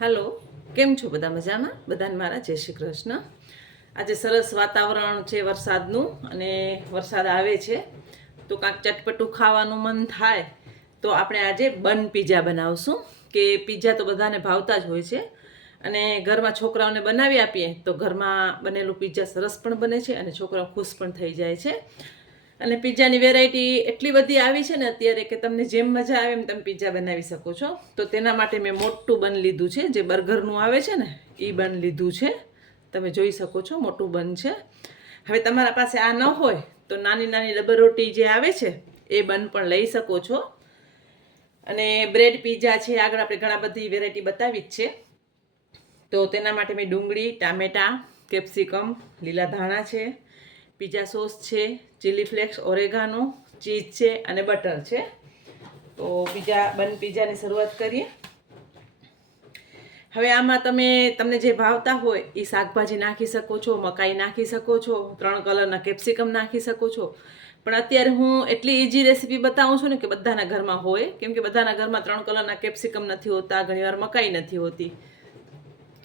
હાલો, કેમ છો બધા? મજામાં? બધાને મારા જય શ્રી કૃષ્ણ. આજે સરસ વાતાવરણ છે વરસાદનું, અને વરસાદ આવે છે તો કાંઈક ચટપટું ખાવાનું મન થાય તો આપણે આજે બન પીઝા બનાવશું. કે પીઝા તો બધાને ભાવતા જ હોય છે, અને ઘરમાં છોકરાઓને બનાવી આપીએ તો ઘરમાં બનેલું પીઝા સરસ પણ બને છે અને છોકરાઓ ખુશ પણ થઈ જાય છે. અને પીઝાની વેરાયટી એટલી બધી આવી છે ને અત્યારે કે તમને જેમ મજા આવે એમ તમે પીઝા બનાવી શકો છો. તો તેના માટે મેં મોટું બન લીધું છે, જે બર્ગરનું આવે છે ને એ બન લીધું છે. તમે જોઈ શકો છો મોટું બન છે. હવે તમારા પાસે આ ન હોય તો નાની નાની રબર રોટી જે આવે છે એ બન પણ લઈ શકો છો. અને બ્રેડ પીઝા છે, આગળ આપણે ઘણા બધી વેરાયટી બતાવી જ છે. તો તેના માટે મેં ડુંગળી, ટામેટાં, કેપ્સિકમ, લીલા ધાણા છે, પીઝા સોસ છે, ચીલી ફ્લેક્સ, ઓરેગાનો, ચીઝ છે અને બટર છે. તો બન પીઝાની શરૂઆત કરીએ. હવે આમાં તમને જે ભાવતા હોય એ શાકભાજી નાખી શકો છો, મકાઈ નાખી શકો છો, 3 કલરના કેપ્સિકમ નાખી શકો છો. પણ અત્યારે હું એટલી ઇઝી રેસીપી બતાવું છું ને કે બધાના ઘરમાં હોય, કેમ કે બધાના ઘરમાં 3 કલરના કેપ્સિકમ નથી હોતા, ઘણીવાર મકાઈ નથી હોતી.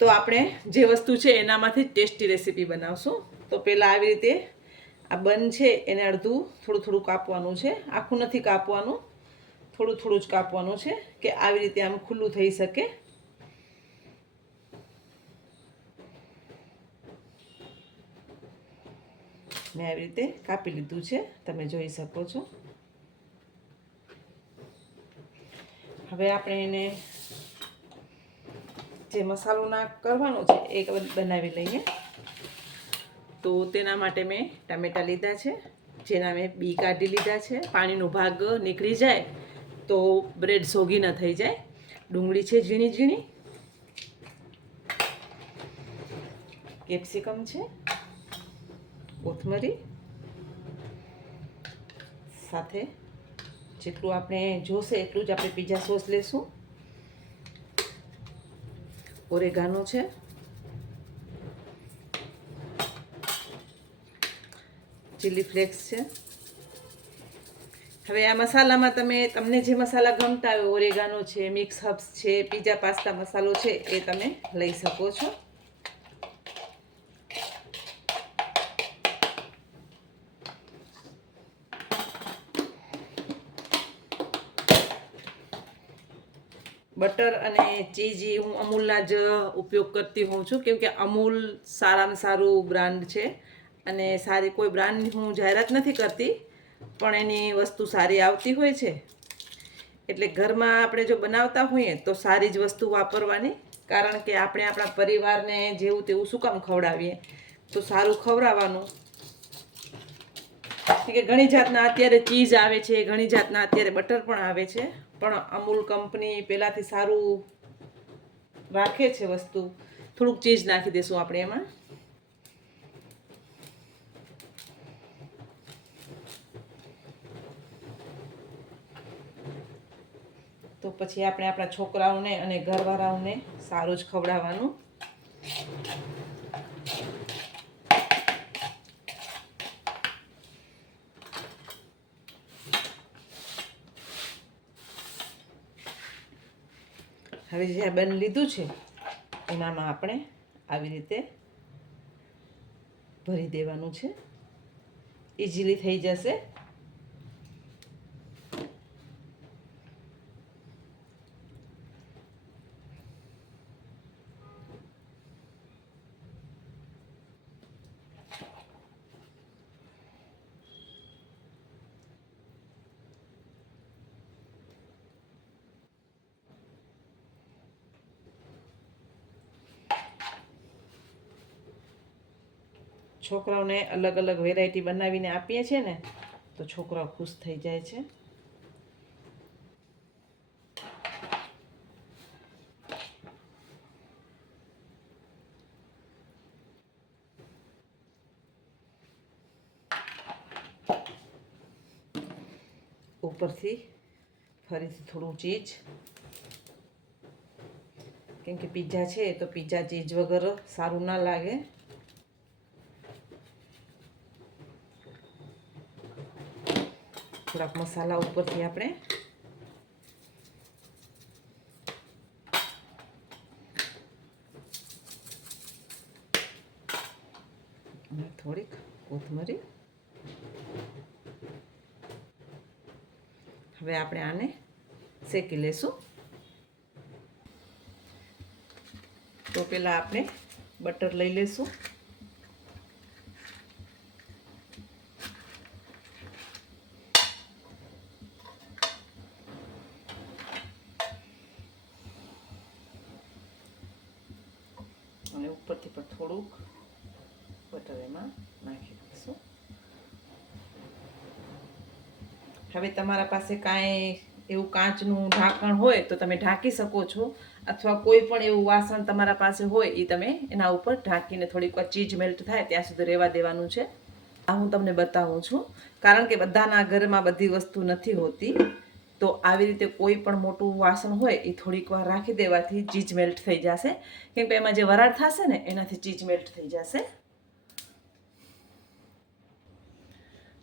તો આપણે જે વસ્તુ છે એનામાંથી જ ટેસ્ટી રેસીપી બનાવશું. તો પહેલાં આવી રીતે આ બન છે એને અડધું થોડું થોડું કાપવાનું છે, આખું નથી કાપવાનું, થોડું થોડું જ કાપવાનું છે કે આવી રીતે આમ ખુલ્લું થઈ શકે. મેં આવી રીતે કાપી લીધું છે, તમે જોઈ શકો છો. હવે આપણે એને જે મસાલો કરવાનો છે એ બનાવી લઈએ. તો તેના માટે મેં ટામેટાં લીધા છે, જેના મેં બી કાઢી લીધા છે, પાણીનો ભાગ નીકળી જાય તો બ્રેડ સોગી ન થઈ જાય. ડુંગળી છે ઝીણી ઝીણી, કેપ્સિકમ છે, કોથમરી, સાથે જેટલું આપણે જોશે એટલું જ આપણે પીઝા સોસ લેશું. ઓરેગાનો છે, ચીલી ફ્લેક્સ છે. હવે આ મસાલામાં તમને જે મસાલા ગમતા હોય, ઓરેગાનો છે, મિક્સ હર્બ્સ છે, પીઝા પાસ્તા મસાલો છે, એ તમે લઈ શકો છો. બટર અને ચીઝ હું અમૂલના જ ઉપયોગ કરતી હોઉં છું, કેમ કે અમૂલ સારામાં સારું બ્રાન્ડ છે. અને સારી કોઈ બ્રાન્ડની હું જાહેરાત નથી કરતી, પણ એની વસ્તુ સારી આવતી હોય છે. એટલે ઘરમાં આપણે જો બનાવતા હોઈએ તો સારી જ વસ્તુ વાપરવાની, કારણ કે આપણે આપણા પરિવારને જેવું તેવું શું કામ ખવડાવીએ, તો સારું ખવડાવવાનું. કે ઘણી જાતના અત્યારે ચીઝ આવે છે, ઘણી જાતના અત્યારે બટર પણ આવે છે, પણ અમૂલ કંપની પહેલાંથી સારું રાખે છે વસ્તુ. થોડુંક ચીઝ નાખી દઈશું આપણે એમાં. તો પછી આપણે આપણા છોકરાઓને અને ઘરવાળાઓને સારું જ ખવડાવવાનું. હવે જે આ બન લીધું છે એનામાં આપણે આવી રીતે ભરી દેવાનું છે, ઇઝીલી થઈ જશે. છોકરાઓને અલગ અલગ વેરાયટી બનાવીને આપીએ છીએ ને તો છોકરાઓ ખુશ થઈ જાય છે. ઉપરથી ફરીથી થોડું ચીઝ, કેમ કે પીઝા છે તો પીઝા ચીઝ વગર સારું ના લાગે. થોડાક મસાલા ઉપરથી આપણે થોડીક કોથમરી. હવે આપણે આને શેકી લેશું. તો પહેલાં આપણે બટર લઈ લેશું. અને ઉપરથી પણ થોડુંક બટર એમાં નાખી દઈશું. હવે તમારા પાસે કાંઈ એવું કાચનું ઢાંકણ હોય તો તમે ઢાંકી શકો છો, અથવા કોઈ પણ એવું વાસણ તમારા પાસે હોય એ તમે એના ઉપર ઢાંકીને થોડીક વાર ચીઝ મેલ્ટ થાય ત્યાં સુધી રહેવા દેવાનું છે. આ હું તમને બતાવું છું, કારણ કે બધાના ઘરમાં બધી વસ્તુ નથી હોતી. તો આવી રીતે કોઈ પણ મોટું વાસણ હોય એ થોડીક વાર રાખી દેવાથી ચીઝ મેલ્ટ થઈ જશે, કેમ કે એમાં જે વરાળ થશે ને એનાથી ચીઝ મેલ્ટ થઈ જશે.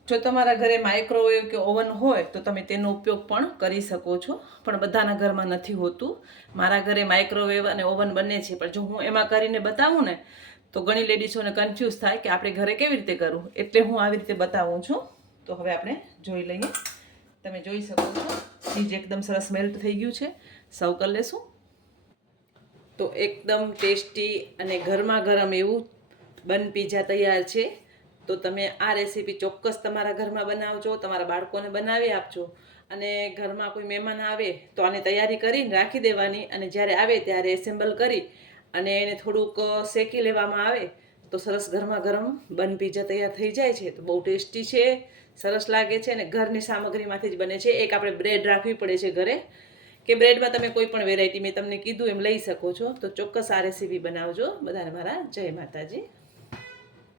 જો તમારા ઘરે માઇક્રોવેવ કે ઓવન હોય તો તમે તેનો ઉપયોગ પણ કરી શકો છો, પણ બધાના ઘરમાં નથી હોતું. મારા ઘરે માઇક્રોવેવ અને ઓવન બંને છે, પણ જો હું એમાં કરીને બતાવું ને તો ઘણી લેડીઝોને કન્ફ્યુઝ થાય કે આપણે ઘરે કેવી રીતે કરવું, એટલે હું આવી રીતે બતાવું છું. તો હવે આપણે જોઈ લઈએ. તમે જોઈ શકો છો ચીઝ એકદમ સરસ મેલ્ટ થઈ ગયું છે. સર્વ કરી લેશું. તો એકદમ ટેસ્ટી અને ગરમા ગરમ એવું બન પીઝા તૈયાર છે. તો તમે આ રેસીપી ચોક્કસ તમારા ઘરમાં બનાવજો, તમારા બાળકોને બનાવી આપજો. અને ઘરમાં કોઈ મહેમાન આવે તો આની તૈયારી કરીને રાખી દેવાની, અને જ્યારે આવે ત્યારે એસેમ્બલ કરી અને એને થોડુંક શેકી લેવામાં આવે તો સરસ ગરમા ગરમ બન પીઝા તૈયાર થઈ જાય છે. તો બહુ ટેસ્ટી છે, સરસ લાગે છે, અને ઘરની સામગ્રીમાંથી જ બને છે. એક આપણે બ્રેડ રાખવી પડે છે ઘરે, કે બ્રેડમાં તમે કોઈ પણ વેરાયટી મેં તમને કીધું એમ લઈ શકો છો. તો ચોક્કસ આ રેસીપી બનાવજો. બધાને મારા જય માતાજી.